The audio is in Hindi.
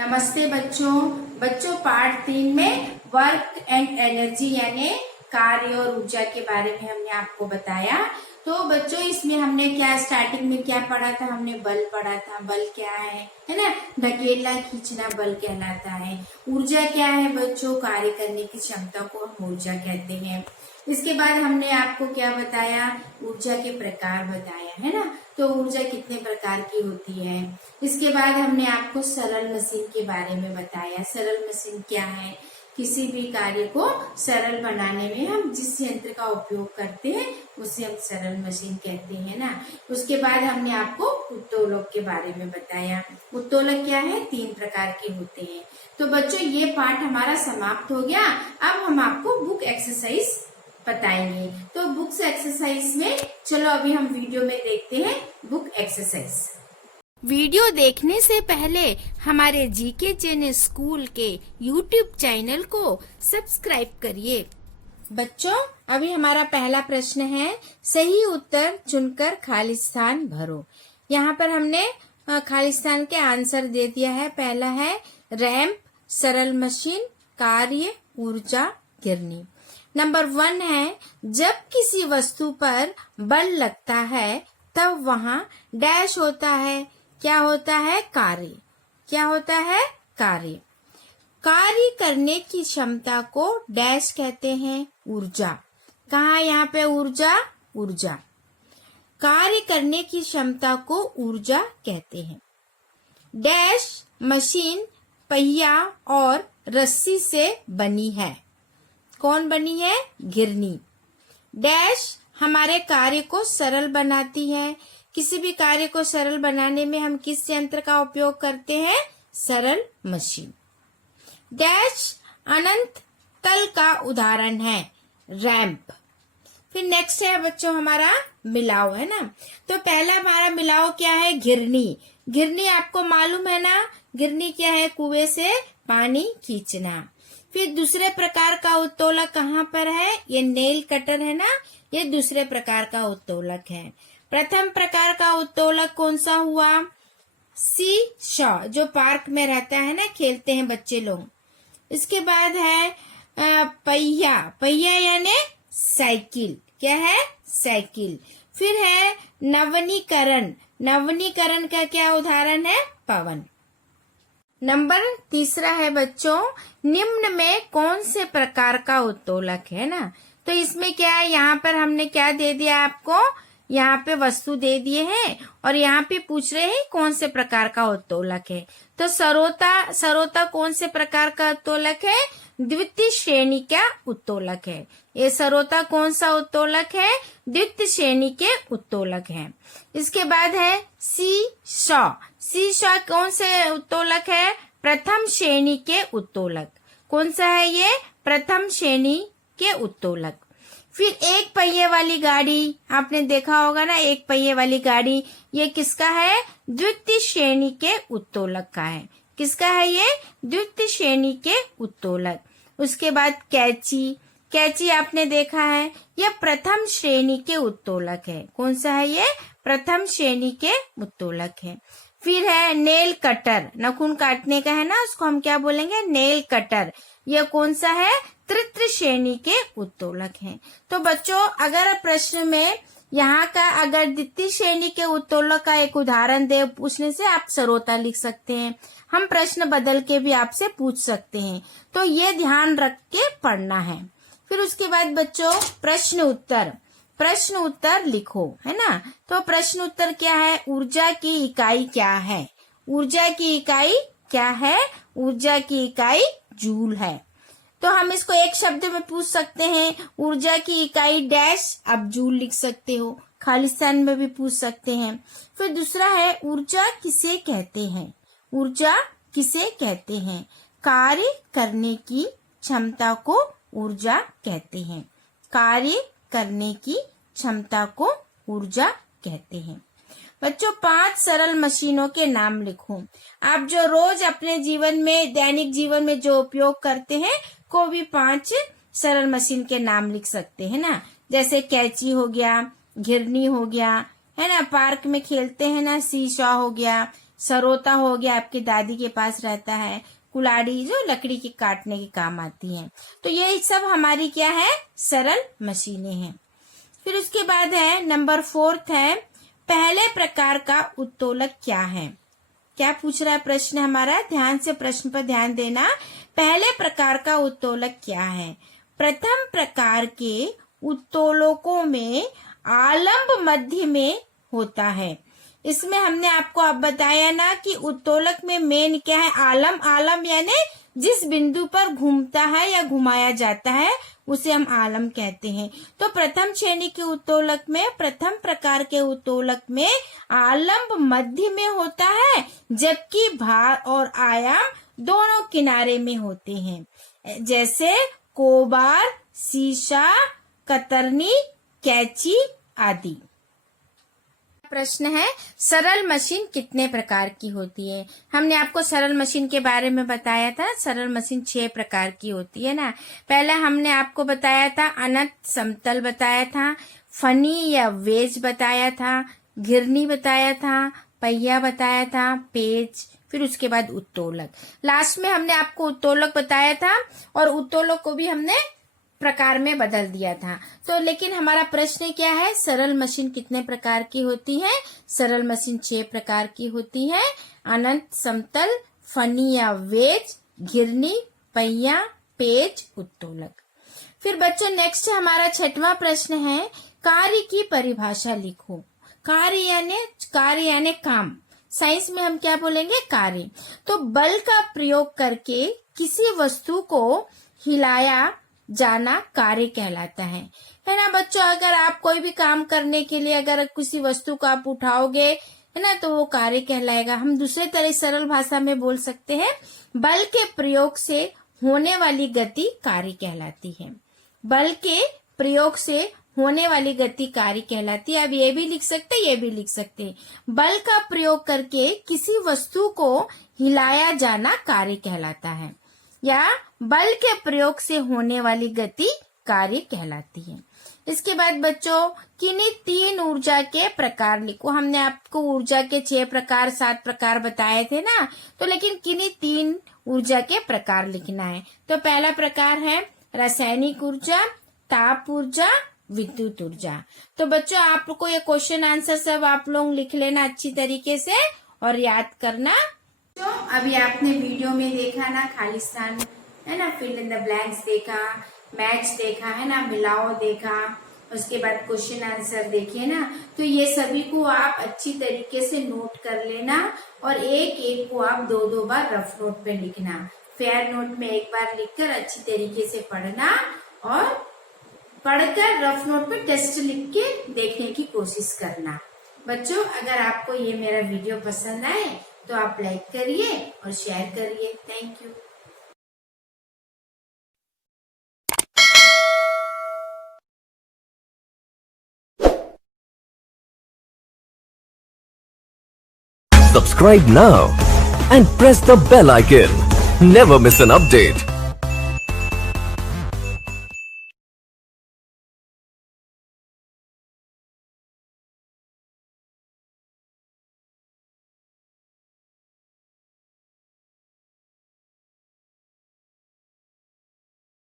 नमस्ते बच्चों। बच्चों पार्ट 3 में वर्क एंड एनर्जी यानी कार्य और ऊर्जा के बारे में हमने आपको बताया। तो बच्चों इसमें हमने क्या स्टार्टिंग में क्या पढ़ा था? हमने बल पढ़ा था। बल क्या है ना? धकेलना खींचना बल कहलाता है। ऊर्जा क्या है बच्चों? कार्य करने की क्षमता को हम ऊर्जा कहते हैं। इसके बाद हमने आपको क्या बताया? ऊर्जा के प्रकार बताया है ना। तो ऊर्जा कितने प्रकार की होती है। इसके बाद हमने आपको सरल मशीन के बारे में बताया। सरल मशीन क्या है? किसी भी कार्य को सरल बनाने में हम जिस यंत्र का उपयोग करते हैं उसे हम सरल मशीन कहते हैं ना। उसके बाद हमने आपको उत्तोलक के बारे में बताया। उत्तोलक क्या है? 3 प्रकार के होते हैं। तो बच्चों ये पाठ हमारा समाप्त हो गया। अब हम आपको बुक एक्सरसाइज बताएंगे। तो बुक्स एक्सरसाइज में चलो अभी हम वीडियो में देखते हैं बुक एक्सरसाइज। वीडियो देखने से पहले हमारे जीके चैनल स्कूल के यूट्यूब चैनल को सब्सक्राइब करिए। बच्चों अभी हमारा पहला प्रश्न है, सही उत्तर चुनकर खाली स्थान भरो। यहाँ पर हमने खाली स्थान के आंसर दे दिया है। पहला है रैंप, सरल मशीन, कार्य, ऊर्जा, गिरनी। नंबर 1 है, जब किसी वस्तु पर बल लगता है तब वहाँ डैश होता है। क्या होता है? कार्य। क्या होता है? कार्य। कार्य करने की क्षमता को डैश कहते हैं? ऊर्जा। कहाँ यहाँ पे ऊर्जा? ऊर्जा। कार्य करने की क्षमता को ऊर्जा कहते हैं। डैश मशीन पहिया और रस्सी से बनी है। कौन बनी है? गिरनी। डैश हमारे कार्य को सरल बनाती है। किसी भी कार्य को सरल बनाने में हम किस यंत्र का उपयोग करते हैं? सरल मशीन। डैश अनंत तल का उदाहरण है। रैंप। फिर नेक्स्ट है बच्चों हमारा मिलाव, है ना। तो पहला हमारा मिलाव क्या है? घिरनी। घिरनी आपको मालूम है ना? घिरनी क्या है? कुएं से पानी खींचना। फिर दूसरे प्रकार का उत्तोलक कहाँ पर है? ये नेल कटर है ना, ये दूसरे प्रकार का उत्तोलक है। प्रथम प्रकार का उत्तोलक कौन सा हुआ? सी शॉ, जो पार्क में रहता है ना, खेलते हैं बच्चे लोग। इसके बाद है पहिया। पहिया यानी साइकिल। क्या है? साइकिल। फिर है नवनीकरण। नवनीकरण का क्या उदाहरण है? पवन। नंबर 3 है बच्चों, निम्न में कौन से प्रकार का उत्तोलक है ना। तो इसमें क्या है? यहाँ पर हमने क्या दे दिया आपको? यहाँ पे वस्तु दे दिए हैं और यहाँ पे पूछ रहे हैं कौन से प्रकार का उत्तोलक है। तो सरोता कौन से प्रकार का उत्तोलक है? द्वितीय श्रेणी का उत्तोलक है। ये सरोता कौन सा उत्तोलक है? द्वितीय श्रेणी के उत्तोलक है। इसके बाद है सी शॉ। सी शॉ कौन से उत्तोलक है? प्रथम श्रेणी के उत्तोलक। कौन सा है ये? प्रथम श्रेणी के उत्तोलक। फिर एक पहिए वाली गाड़ी, आपने देखा होगा ना, एक पहिए वाली गाड़ी, ये किसका है? द्वितीय श्रेणी के उत्तोलक का है। किसका है ये? द्वितीय श्रेणी के उत्तोलक। उसके बाद कैंची। कैंची आपने देखा है, यह प्रथम श्रेणी के उत्तोलक है। कौन सा है ये? प्रथम श्रेणी के उत्तोलक है। फिर है नेल कटर। नाखून काटने का है ना, उसको हम क्या बोलेंगे? Nail cutter. यह कौन सा है? तृतीय श्रेणी के उत्तोलक है। तो बच्चों अगर प्रश्न में यहाँ का अगर द्वितीय श्रेणी के उत्तोलक का एक उदाहरण दे पूछने से आप सरोता लिख सकते हैं। हम प्रश्न बदल के भी आपसे पूछ सकते हैं, तो ये ध्यान रख के पढ़ना है। फिर उसके बाद बच्चों प्रश्न उत्तर। प्रश्न उत्तर लिखो, है ना। तो प्रश्न उत्तर क्या है? ऊर्जा की इकाई क्या है? ऊर्जा की इकाई क्या है? ऊर्जा की इकाई जूल है। तो हम इसको एक शब्द में पूछ सकते हैं, ऊर्जा की इकाई डैश, आप जूल लिख सकते हो। खाली स्थान में भी पूछ सकते हैं। फिर दूसरा है ऊर्जा किसे कहते हैं? ऊर्जा किसे कहते हैं? कार्य करने की क्षमता को ऊर्जा कहते हैं। कार्य करने की क्षमता को ऊर्जा कहते हैं। बच्चों 5 सरल मशीनों के नाम लिखो। आप जो रोज अपने जीवन में, दैनिक जीवन में जो उपयोग करते हैं को भी 5 सरल मशीन के नाम लिख सकते हैं ना। जैसे कैंची हो गया, घिरनी हो गया, है ना, पार्क में खेलते हैं ना, सी शॉ हो गया, सरोता हो गया, आपकी दादी के पास रहता है। कुल्हाड़ी जो लकड़ी की काटने के काम आती है। तो ये सब हमारी क्या है, सरल मशीनें हैं। फिर उसके बाद है नंबर 4 है, पहले प्रकार का उत्तोलक क्या है। क्या पूछ रहा है प्रश्न हमारा, ध्यान से प्रश्न पर ध्यान देना। पहले प्रकार का उत्तोलक क्या है। प्रथम प्रकार के उत्तोलकों में आलंब मध्य में होता है। इसमें हमने आपको अब बताया ना कि उत्तोलक में मेन क्या है, आलम। आलम यानी जिस बिंदु पर घूमता है या घुमाया जाता है उसे हम आलम कहते हैं। तो प्रथम श्रेणी के उत्तोलक में, प्रथम प्रकार के उत्तोलक में आलंब मध्य में होता है, जबकि भार और आयाम दोनों किनारे में होते हैं। जैसे कोबार, शीशा, कतरनी, कैंची आदि। प्रश्न है, सरल मशीन कितने प्रकार की होती है। हमने आपको सरल मशीन के बारे में बताया था। सरल मशीन 6 प्रकार की होती है ना। पहले हमने आपको बताया था अनंत समतल बताया था, फनी या वेज बताया था, घिरनी बताया था, पहिया बताया था, पेच, फिर उसके बाद उत्तोलक। लास्ट में हमने आपको उत्तोलक बताया था और उत्तोलक को भी हमने प्रकार में बदल दिया था। तो लेकिन हमारा प्रश्न क्या है, सरल मशीन कितने प्रकार की होती है। सरल मशीन 6 प्रकार की होती है, अनंत समतल, फनी या वेज, घिरनी, पहिया, पेच, उत्तोलक। फिर बच्चों नेक्स्ट हमारा 6वां प्रश्न है, कार्य की परिभाषा लिखो। कार्य यानी काम। साइंस में हम क्या बोलेंगे, कार्य। तो बल का प्रयोग करके किसी वस्तु को हिलाया जाना कार्य कहलाता है ना बच्चों। अगर आप कोई भी काम करने के लिए अगर किसी वस्तु को आप उठाओगे है ना, तो वो कार्य कहलाएगा। हम दूसरे तरह सरल भाषा में बोल सकते हैं, बल के प्रयोग से होने वाली गति कार्य कहलाती है। बल के प्रयोग से होने वाली गति कार्य कहलाती है। अब ये भी लिख सकते, ये भी लिख सकते। बल का प्रयोग करके किसी वस्तु को हिलाया जाना कार्य कहलाता है, या बल के प्रयोग से होने वाली गति कार्य कहलाती है। इसके बाद बच्चों किन्हीं 3 ऊर्जा के प्रकार लिखो। हमने आपको ऊर्जा के 6 प्रकार 7 प्रकार बताए थे ना, तो लेकिन किन्हीं 3 ऊर्जा के प्रकार लिखना है। तो पहला प्रकार है रासायनिक ऊर्जा, ताप ऊर्जा, विद्युत ऊर्जा। तो बच्चों आप लोग को ये क्वेश्चन आंसर सब आप लोग लिख लेना अच्छी तरीके से और याद करना। तो अभी आपने वीडियो में देखा ना, खालिस्तान है ना, फिल इन द ब्लैंक्स देखा, मैच देखा है ना, मिलाओ देखा, उसके बाद क्वेश्चन आंसर देखे ना। तो ये सभी को आप अच्छी तरीके से नोट कर लेना और एक एक को आप 2-2 बार रफ नोट पे लिखना। फेयर नोट में एक बार लिखकर अच्छी तरीके से पढ़ना और पढ़कर रफ नोट पे टेस्ट लिख के देखने की कोशिश करना। बच्चों अगर आपको ये मेरा वीडियो पसंद आए तो आप लाइक करिए और शेयर करिए। Thank you. Subscribe now and press the bell icon. Never miss an update.